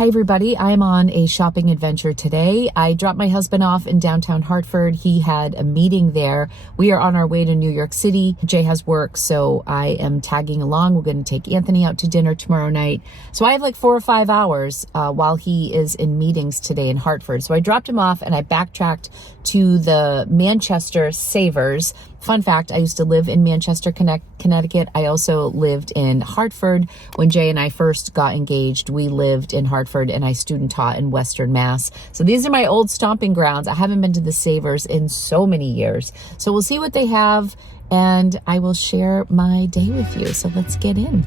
Hi everybody, I'm on a shopping adventure today. I dropped my husband off in downtown Hartford. He had a meeting there. We are on our way to New York City. Jay has work, so I am tagging along. We're going to take Anthony out to dinner tomorrow night. So I have like 4 or 5 hours while he is in meetings today in Hartford. So I dropped him off and I backtracked to the Manchester Savers. Fun fact, I used to live in Manchester, Connecticut. I also lived in Hartford. When Jay and I first got engaged, we lived in Hartford and I student taught in Western Mass. So these are my old stomping grounds. I haven't been to the Savers in so many years. So we'll see what they have and I will share my day with you. So let's get in.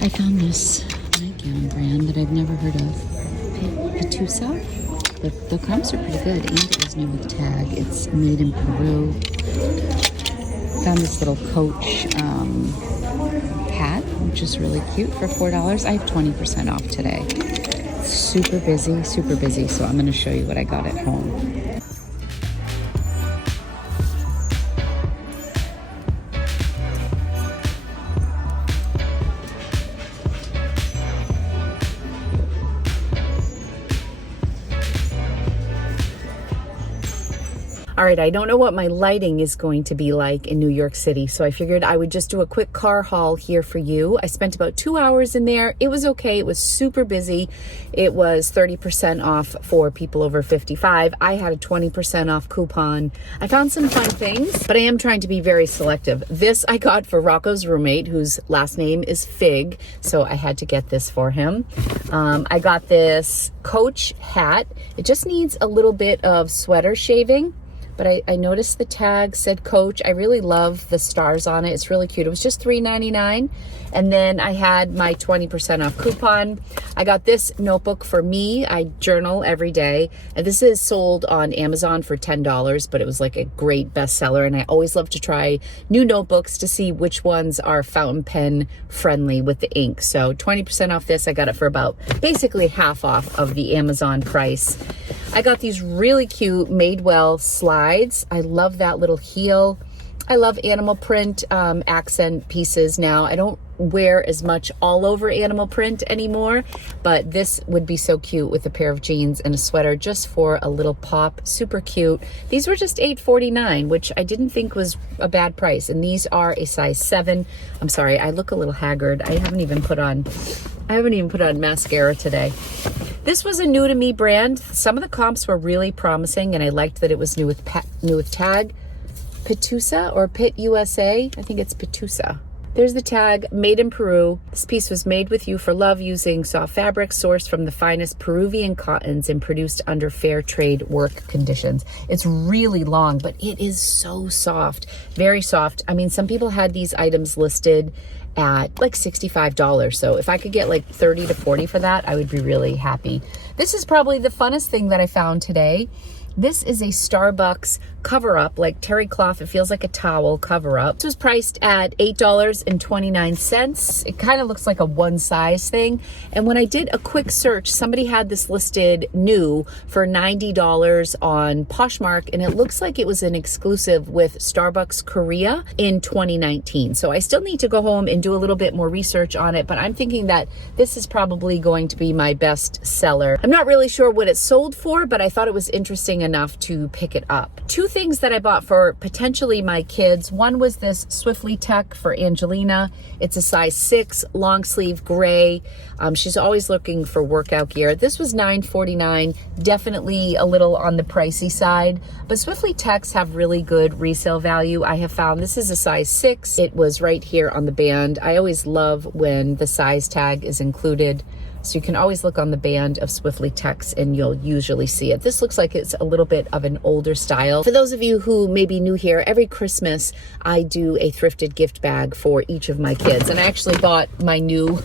I found this nightgown brand that I've never heard of. Petusa. The crumbs are pretty good, and it was new with tag. It's made in Peru. Found this little Coach hat, which is really cute for $4. I have 20% off today. It's super busy, so I'm going to show you what I got at home. All right, I don't know what my lighting is going to be like in New York City, so I figured I would just do a quick car haul here for you. I spent about 2 hours in there. It was okay. It was super busy. It was 30% off for people over 55. I had a 20% off coupon. I found some fun things, but I am trying to be very selective. This I got for Rocco's roommate, whose last name is Fig, so I had to get this for him. I got this Coach hat. It just needs a little bit of sweater shaving. But I noticed the tag said Coach. I really love the stars on it. It's really cute. It was just $3.99. And then I had my 20% off coupon. I got this notebook for me. I journal every day. And this is sold on Amazon for $10, but it was like a great bestseller. And I always love to try new notebooks to see which ones are fountain pen friendly with the ink. So 20% off this. I got it for about basically half off of the Amazon price. I got these really cute Madewell slides. I love that little heel. I love animal print accent pieces now. I don't wear as much all over animal print anymore, but this would be so cute with a pair of jeans and a sweater just for a little pop. Super cute. These were just $8.49, which I didn't think was a bad price. And these are a size 7. I'm sorry, I look a little haggard. I haven't even put on mascara today. This was a new to me brand. Some of the comps were really promising and I liked that it was new with tag. Petusa or Pit USA. I think it's Petusa. There's the tag, made in Peru. This piece was made with you for love using soft fabric sourced from the finest Peruvian cottons and produced under fair trade work conditions. It's really long, but it is so soft, very soft. I mean, some people had these items listed at like $65. So if I could get like 30 to 40 for that, I would be really happy. This is probably the funnest thing that I found today. This is a Starbucks cover-up, like terry cloth. It feels like a towel cover-up. This was priced at $8.29. It kind of looks like a one-size thing. And when I did a quick search, somebody had this listed new for $90 on Poshmark, and it looks like it was an exclusive with Starbucks Korea in 2019. So I still need to go home and do a little bit more research on it, but I'm thinking that this is probably going to be my best seller. I'm not really sure what it sold for, but I thought it was interesting enough to pick it up. Two things that I bought for potentially my kids. One was this Swiftly Tech for Angelina. It's a size 6, long sleeve gray. She's always looking for workout gear. This was $9.49, definitely a little on the pricey side, but Swiftly Techs have really good resale value. I have found this is a size 6. It was right here on the band. I always love when the size tag is included So you can always look on the band of Swiftly Text and you'll usually see it. This looks like it's a little bit of an older style. For those of you who may be new here, every Christmas I do a thrifted gift bag for each of my kids. And I actually bought my new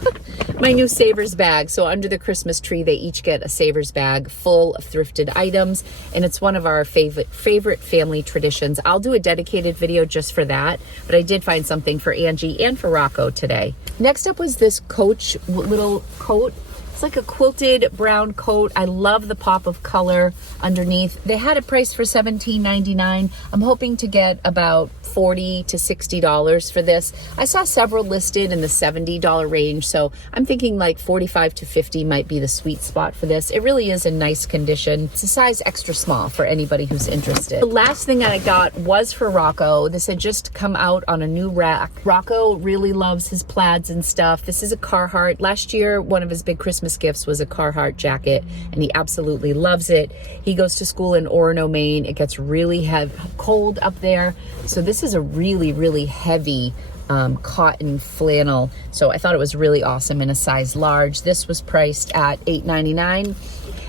my new Savers bag. So under the Christmas tree, they each get a Savers bag full of thrifted items. And it's one of our favorite family traditions. I'll do a dedicated video just for that. But I did find something for Angie and for Rocco today. Next up was this Coach little coat. It's like a quilted brown coat. I love the pop of color underneath. They had it priced for $17.99. I'm hoping to get about $40 to $60 for this. I saw several listed in the $70 range, so I'm thinking like $45 to $50 might be the sweet spot for this. It really is in nice condition. It's a size extra small for anybody who's interested. The last thing that I got was for Rocco. This had just come out on a new rack. Rocco really loves his plaids and stuff. This is a Carhartt. Last year, one of his big Christmas gifts was a Carhartt jacket, and he absolutely loves it. He goes to school in Orono, Maine. It gets really cold up there, so this is a really, really heavy cotton flannel. So I thought it was really awesome in a size large. This was priced at $8.99.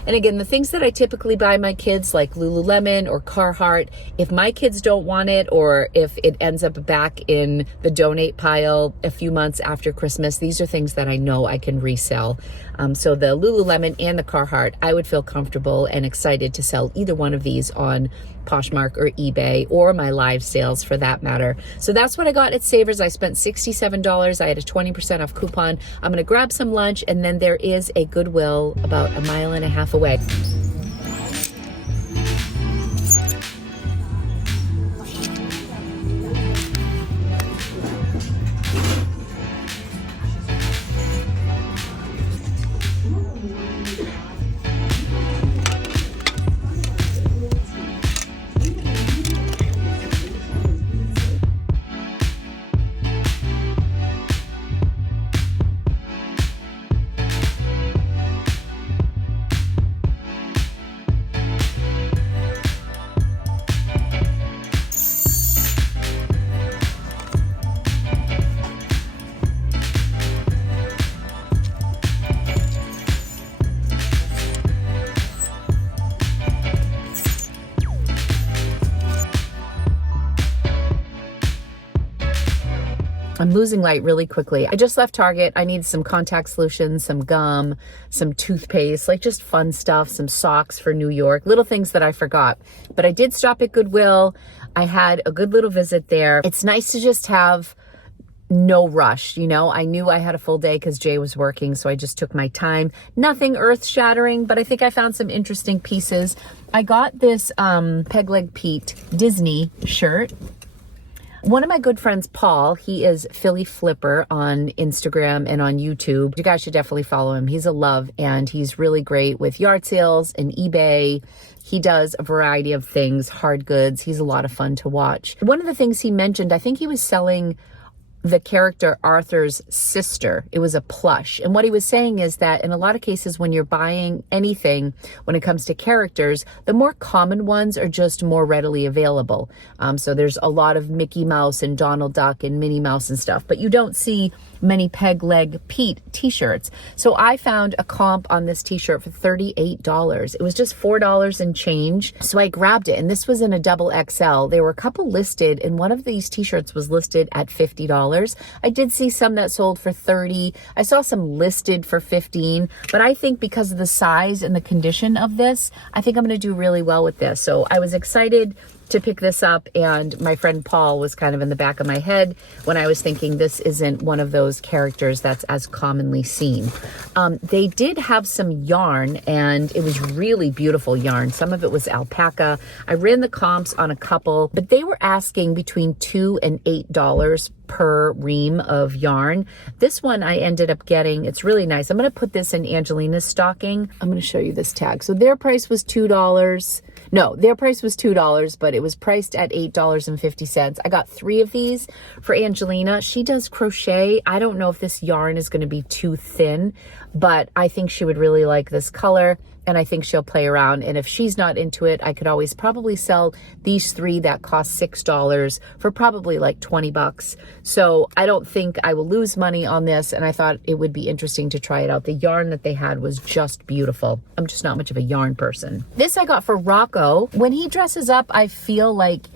And again, the things that I typically buy my kids, like Lululemon or Carhartt, if my kids don't want it, or if it ends up back in the donate pile a few months after Christmas, these are things that I know I can resell. So the Lululemon and the Carhartt, I would feel comfortable and excited to sell either one of these on Poshmark or eBay, or my live sales for that matter. So that's what I got at Savers. I spent $67. I had a 20% off coupon. I'm gonna grab some lunch, and then there is a Goodwill about a mile and a half away. I'm losing light really quickly. I just left Target. I need some contact solutions, some gum, some toothpaste, like just fun stuff, some socks for New York, little things that I forgot. But I did stop at Goodwill. I had a good little visit there. It's nice to just have no rush, you know. I knew I had a full day because Jay was working, so I just took my time. Nothing earth-shattering, but I think I found some interesting pieces. I got this Peg Leg Pete Disney shirt. One of my good friends, Paul, he is Philly Flipper on Instagram and on YouTube. You guys should definitely follow him. He's a love, and he's really great with yard sales and eBay. He does a variety of things, hard goods. He's a lot of fun to watch. One of the things he mentioned, I think he was selling the character Arthur's sister. It was a plush. And what he was saying is that in a lot of cases, when you're buying anything, when it comes to characters, the more common ones are just more readily available. So there's a lot of Mickey Mouse and Donald Duck and Minnie Mouse and stuff, but you don't see many Peg Leg Pete t-shirts. So I found a comp on this t-shirt for $38. It was just $4 and change. So I grabbed it, and this was in a double XL. There were a couple listed, and one of these t-shirts was listed at $50. I did see some that sold for $30. I saw some listed for $15, but I think because of the size and the condition of this, I think I'm going to do really well with this. So I was excited to pick this up, and my friend Paul was kind of in the back of my head when I was thinking this isn't one of those characters that's as commonly seen. They did have some yarn, and it was really beautiful yarn. Some of it was alpaca. I ran the comps on a couple, but they were asking between $2 and $8 per ream of yarn. This one I ended up getting, it's really nice. I'm going to put this in Angelina's stocking. I'm going to show you this tag. So their price was $2. No, their price was $2, but it was priced at $8.50. I got 3 of these for Angelina. She does crochet. I don't know if this yarn is going to be too thin, but I think she would really like this color. and I think she'll play around. And if she's not into it, I could always probably sell these 3 that cost $6 for probably like 20 bucks. So I don't think I will lose money on this. And I thought it would be interesting to try it out. The yarn that they had was just beautiful. I'm just not much of a yarn person. This I got for Rocco. When he dresses up, I feel like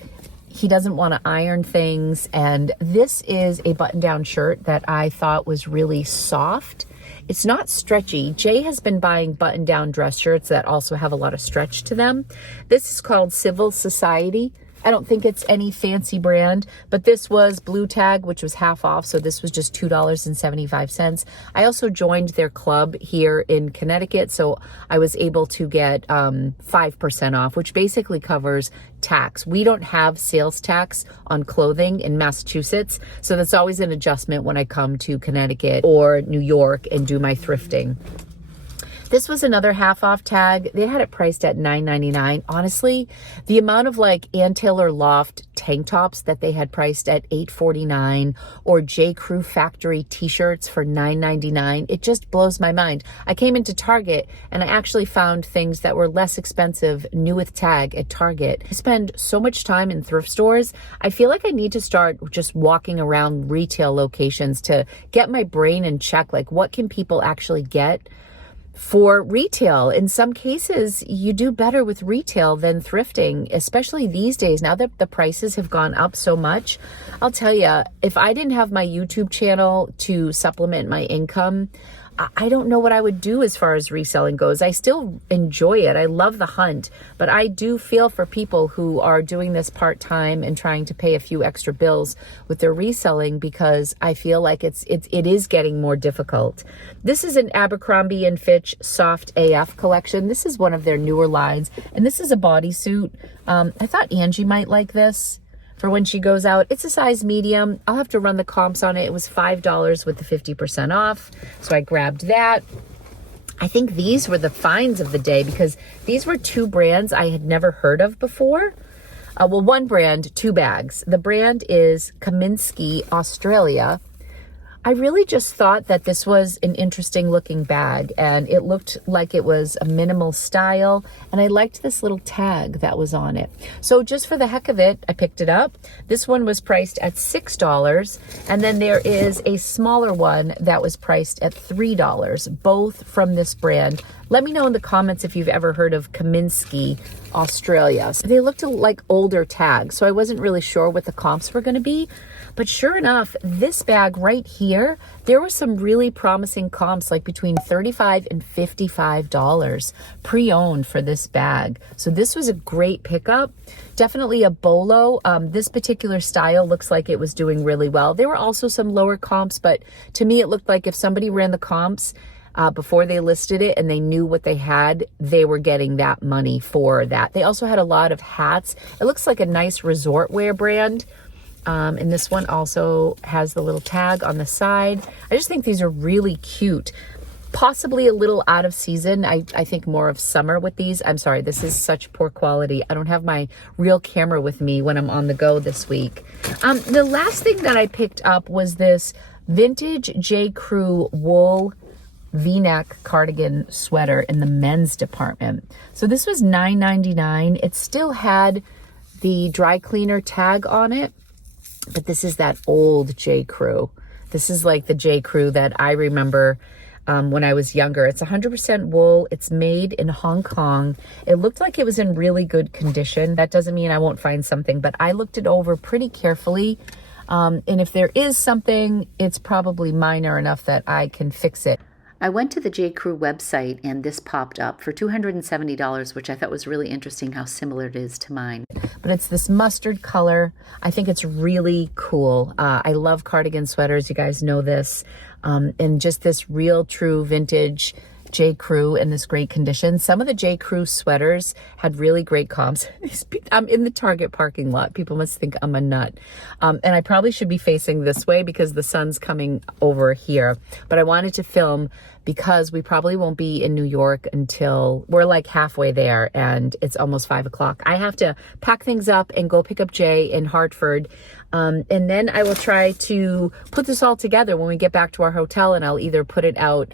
he doesn't want to iron things. And this is a button-down shirt that I thought was really soft. It's not stretchy. Jay has been buying button-down dress shirts that also have a lot of stretch to them. This is called Civil Society. I don't think it's any fancy brand, but this was blue tag, which was half off. So this was just $2.75. I also joined their club here in Connecticut. So I was able to get 5% off, which basically covers tax. We don't have sales tax on clothing in Massachusetts. So that's always an adjustment when I come to Connecticut or New York and do my thrifting. This was another half off tag. They had it priced at $9.99. Honestly, the amount of like Ann Taylor Loft tank tops that they had priced at $8.49 or J. Crew Factory t-shirts for $9.99, it just blows my mind. I came into Target and I actually found things that were less expensive, new with tag at Target. I spend so much time in thrift stores. I feel like I need to start just walking around retail locations to get my brain in check. Like, what can people actually get for retail? In some cases, you do better with retail than thrifting, especially these days. Now that the prices have gone up so much, I'll tell you, if I didn't have my YouTube channel to supplement my income, I don't know what I would do as far as reselling goes. I still enjoy it. I love the hunt, but I do feel for people who are doing this part-time and trying to pay a few extra bills with their reselling, because I feel like it is getting more difficult. This is an Abercrombie & Fitch Soft AF collection. This is one of their newer lines, and this is a bodysuit. I thought Angie might like this for when she goes out. It's a size medium. I'll have to run the comps on it. It was $5 with the 50% off. So I grabbed that. I think these were the finds of the day because these were 2 brands I had never heard of before. Well, one brand, 2 bags. The brand is Kaminsky, Australia. I really just thought that this was an interesting looking bag, and it looked like it was a minimal style, and I liked this little tag that was on it. So just for the heck of it, I picked it up. This one was priced at $6, and then there is a smaller one that was priced at $3, both from this brand. Let me know in the comments if you've ever heard of Kaminsky, Australia. So they looked like older tags, so I wasn't really sure what the comps were going to be. But sure enough, this bag right here, there were some really promising comps, like between $35 and $55 pre-owned for this bag. So this was a great pickup. Definitely a bolo. This particular style looks like it was doing really well. There were also some lower comps, but to me, it looked like if somebody ran the comps before they listed it and they knew what they had, they were getting that money for that. They also had a lot of hats. It looks like a nice resort wear brand. And this one also has the little tag on the side. I just think these are really cute. Possibly a little out of season. I think more of summer with these. I'm sorry, this is such poor quality. I don't have my real camera with me when I'm on the go this week. The last thing that I picked up was this vintage J. Crew wool V-neck cardigan sweater in the men's department. So this was $9.99. It still had the dry cleaner tag on it. But this is that old J. Crew. This is like the J. Crew that I remember when I was younger. It's 100% wool. It's made in Hong Kong. It looked like it was in really good condition. That doesn't mean I won't find something, but I looked it over pretty carefully. And if there is something, it's probably minor enough that I can fix it. I went to the J. Crew website and this popped up for $270, which I thought was really interesting how similar it is to mine. But it's this mustard color. I think it's really cool. I love cardigan sweaters. You guys know this. And just this real true vintage J. Crew in this great condition. Some of the J. Crew sweaters had really great comps. I'm in the Target parking lot. People must think I'm a nut. And I probably should be facing this way because the sun's coming over here. But I wanted to film because we probably won't be in New York until we're like halfway there and it's almost 5 o'clock. I have to pack things up and go pick up Jay in Hartford. And then I will try to put this all together when we get back to our hotel, and I'll either put it out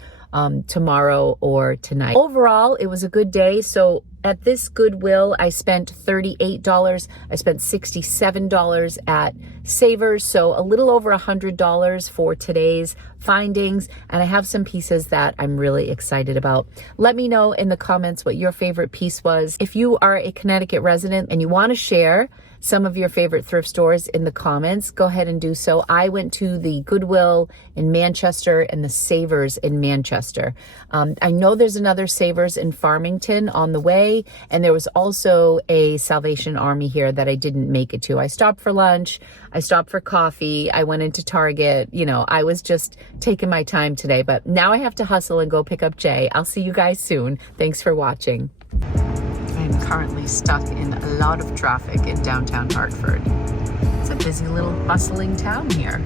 tomorrow or tonight. Overall, it was a good day. So at this Goodwill, I spent $38. I spent $67 at Savers. So a little over $100 for today's findings. And I have some pieces that I'm really excited about. Let me know in the comments what your favorite piece was. If you are a Connecticut resident and you want to share some of your favorite thrift stores in the comments, go ahead and do so. I went to the Goodwill in Manchester and the Savers in Manchester. I know there's another Savers in Farmington on the way, and there was also a Salvation Army here that I didn't make it to. I stopped for lunch, I stopped for coffee, I went into Target. You know, I was just taking my time today, but now I have to hustle and go pick up Jay. I'll see you guys soon. Thanks for watching. I'm currently stuck in a lot of traffic in downtown Hartford. It's a busy little bustling town here.